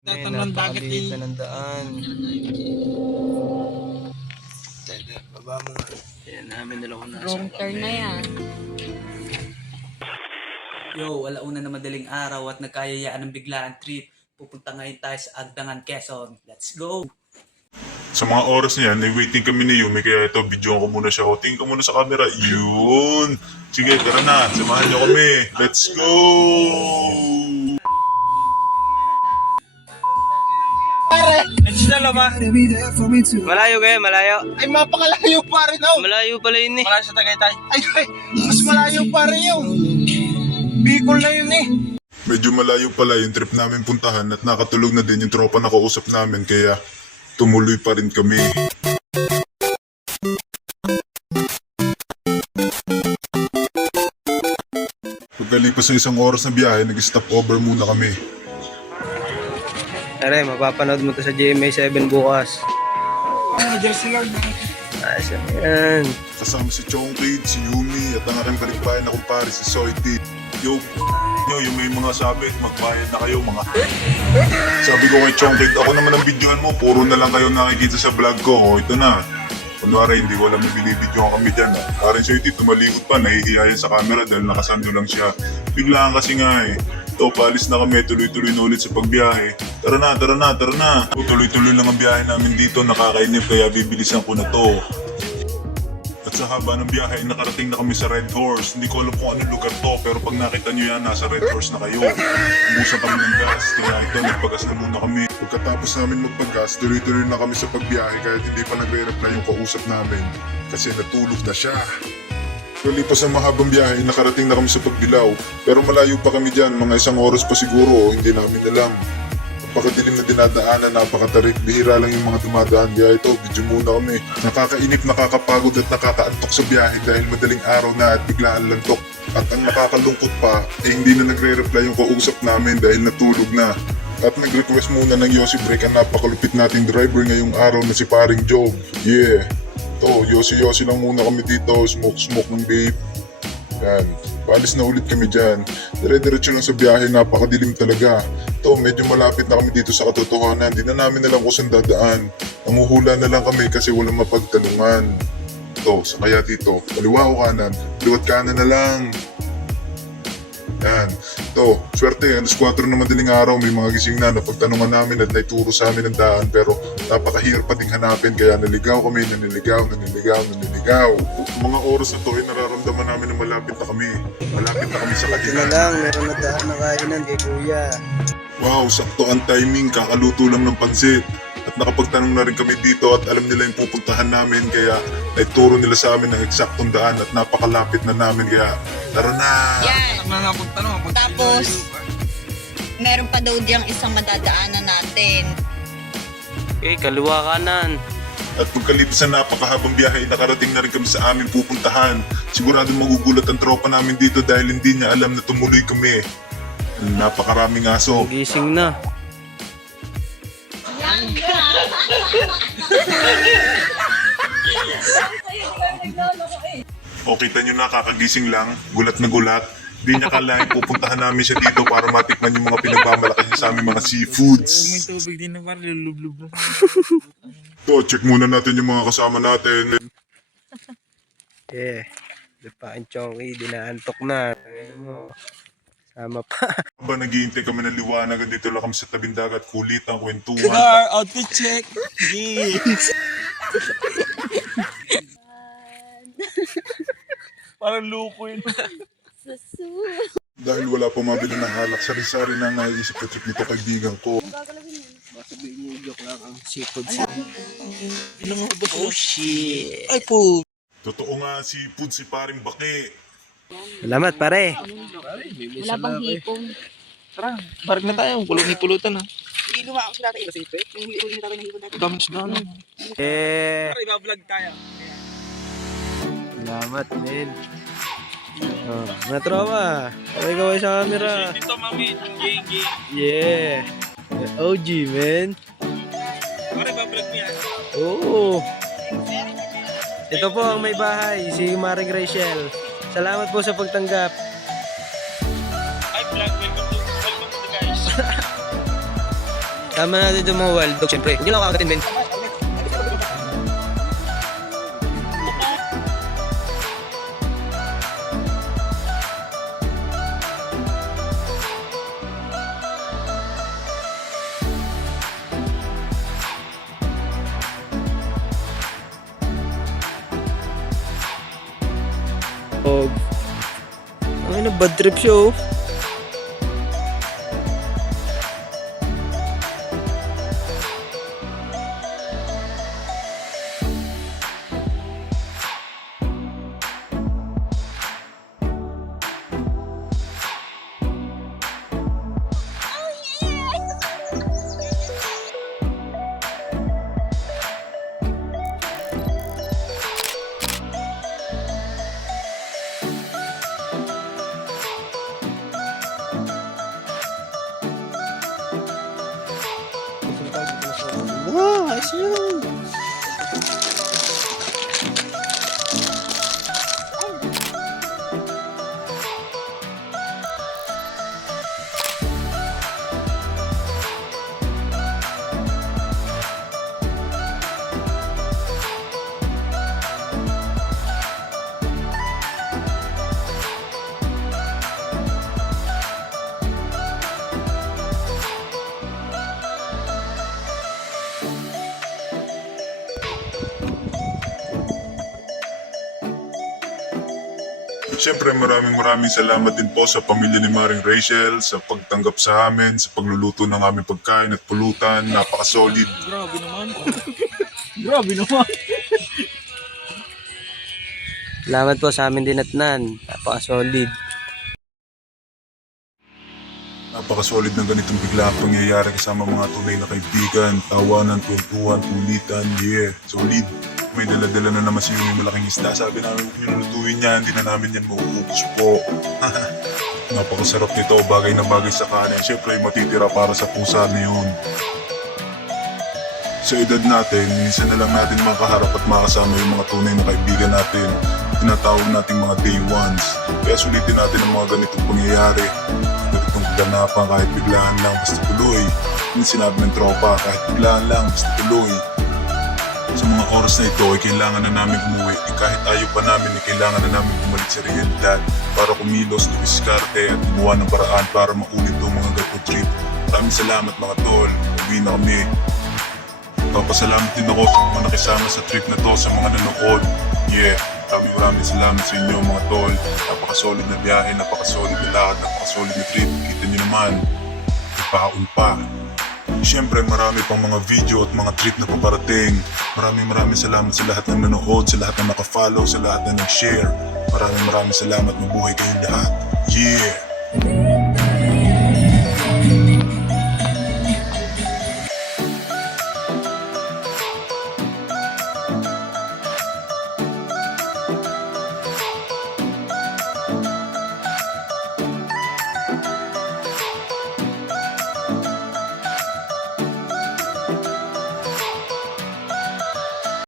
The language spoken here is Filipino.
Napakaliit na ng daan. Baba mo nga. Yan namin dalawa na. Wrong turn na yan. Yo, alauna na madaling araw at nagkayayaan ng biglaan trip. Pupunta ngayon tayo sa Agdangan, Quezon. Let's go! Sa mga oras na yan, waiting kami ni Yumi, kaya ito, video ko muna siya. O, tingin ka muna sa camera. Yun! Sige, tara na. Samahan niyo kami. Let's go! Malayo kayo, malayo. Ay, mapakalayo pa rin ako. Malayo pala yun eh. Malayo sa Tagaytay. Ay, mas malayo pa rin yun. Bicol na yun eh. Medyo malayo pala yung trip namin puntahan at nakatulog na din yung tropa na kausap namin, kaya tumuloy pa rin kami. Pagkalipas ng isang oras na biyahe, nag-stop over muna kami. Aray, mapapanood mo to sa GMA7 bukas. Yan. Kasama si Chongkid, si Yumi, at ang aking balikbayan na kumpare si Soity. Yo, yung may mga sabit, magbayad na kayo mga. Sabi ko kay Chongkid, ako naman ang videohan mo, puro na lang kayo nakikita sa vlog ko. O, ito na. Kunwari, hindi ko alam yung binibidyohan kami dyan. Parang Soity, tumalikot pa, nahihiya yan sa camera dahil nakasando lang siya. Biglaan kasi nga eh. Ito, paalis na kami, tuloy-tuloy na ulit sa pagbiyahe. Tara na, tara na, tara na. Tuloy-tuloy lang ang biyahe namin dito, nakakainip kaya bibilisan ko na to. At sa haba ng biyahe, nakarating na kami sa Red Horse. Hindi ko alam kung anong lugar to, pero pag nakita nyo yan, nasa Red Horse na kayo. Ubusan kami ng gas, kaya ito, nagpagas na muna kami. Pagkatapos namin magpagas, tuloy-tuloy na kami sa pagbiyahe kahit hindi pa nagre-reply yung kausap namin. Kasi natulog na siya. Kalipas ang mahabang biyahe, nakarating na kami sa Pagbilao. Pero malayo pa kami dyan, mga isang oras pa siguro, hindi namin alam. Napakadilim na dinadaanan, napakatarik, bihira lang yung mga dumadaan. Kaya ito, video muna kami. Nakakainip, nakakapagod at nakakaantok sa biyahe dahil madaling araw na at biglaan lantok. At ang nakakalungkot pa, hindi na nagre-reply yung kausap namin dahil natulog na. At nag-request muna ng Yossi Break ang napakalupit nating driver ngayong araw na si Paring Job. Yeah! To, yosi-yosi lang muna kami dito, smoke ng vape. Yan, paalis na ulit kami dyan. Dire-diretso lang sa biyahe, napakadilim talaga. To, medyo malapit na kami dito sa katotohanan. Di na namin alam kung saan dadaan. Nanguhula na lang kami kasi walang mapagtanungan. To, sa kaya dito, kaliwa o kanan, liwat kanan na lang. Yan. To, swerte, alas 4 na madaling araw, may mga gising na napagtanungan namin at naituro sa amin ang daan, pero napakahirap pa ding hanapin kaya naligaw kami, naniligaw. Mga oras na to ay nararamdaman namin na malapit na kami. Malapit na kami sa Ito na katilan. lang, meron na daan na kainan kay Kuya. Wow, sakto ang timing, kakaluto lang ng pansit. At nakapagtanong na rin kami dito at alam nila yung pupuntahan namin, kaya naituro nila sa amin ang eksaktong daan at napakalapit na namin, kaya tara na! Yan. Tapos, meron pa daw diyang isang madadaanan natin. Okay, kaliwa kanan. At pagkalipas ng napakahabang biyahe, nakarating na rin kami sa aming pupuntahan. Sigurado magugulat ang tropa namin dito dahil hindi niya alam na tumuloy kami. Napakaraming aso. Gising na. O kita nyo na, kakagising lang, gulat na gulat. Di niya kalahin pupuntahan namin siya dito para matikman yung mga pinagmamalaki niya sa aming mga seafoods. May tubig din na parang lulub-lub. To, check muna natin yung mga kasama natin. Yeah. Dipain Chonky, dinaantok na. Sama pa. Aba, naghihintay kami ng liwanag, dito lang kami sa tabing dagat, kulit ang kwentuhan. Car, outfit check. Yes. Parang luko yun. Dahil wala pa mabili ng halak, sari-sari na naiisip na trip nito kaibigan ko. Joke lang ang seafood. Oh shit. Ay po. Totoo nga, seafood si paring Baki. Salamat pare. Wala bang hipon? Tara, barig na tayo. Pulutan ha. Hindi lumakang sila tayo. Yung huli natin na hipon natin. Dams na ano. Eh, Tara, iba-vlog tayo. salamat men. Oh, mga tropa. Kaway kaway sa camera. Dito mami, gigi. Yeah. OG man. Tara, iba-vlog mo yan. Oo. Ito po ang may bahay, si Maring Rachel. Salamat po sa pagtanggap. Hi vlog, welcome to the guys. Tama natin itong mga wild dog, syempre. Hindi lang ako kakatin, Ben. Oh. Ay na, bad trip siya oh. Wow, ayos yun. Siyempre maraming salamat din po sa pamilya ni Maring Rachel sa pagtanggap sa amin, sa pagluluto ng aming pagkain at pulutan. Napaka-solid. Grabe naman. Grabe naman. Salamat po sa amin din at nan. Napaka-solid. Napaka-solid ng ganitong biglaang pangyayari kasama mga tunay na kaibigan, tawanan, tuntuan, ulitan, yeah, solid. May dala-dala na naman si yung malaking isda. Sabi namin, huwag nyo lutuin yan, hindi na namin yan mauubos po. Napakasarap nito, bagay na bagay sa kanin. Siyempre, matitira para sa pusa na yun. Sa edad natin, minsan na lang natin makaharap at makasama yung mga tunay na kaibigan natin. Tinatawag natin mga day ones. Kaya sulitin natin ang mga ganitong pangyayari. Ganitong ganapan kahit biglaan lang, basta tuloy. Yung sinabi ng tropa, kahit biglaan lang, basta tuloy. Sa mga oras na ito ay kailangan na namin umuwi. Kahit ayaw pa namin ay kailangan na namin bumalik sa realidad para kumilos, dumiskarte at gumawa ng paraan para maulit ang mga ganitong trip. Maraming salamat mga tol. Uwi na kami. Papasalamat din ako sa mga nakisama sa trip na to, sa mga nanood. Yeah, maraming salamat sa inyo mga tol. Napakasolid na biyahe, napakasolid na lahat, napakasolid na trip. Kita nyo naman, ipaon pa. Siyempre marami pang mga video at mga trip na paparating. Maraming salamat sa lahat ng nanood, sa lahat na nakafollow, sa lahat na nag-share. Maraming salamat, mabuhay kayong lahat. Yeah!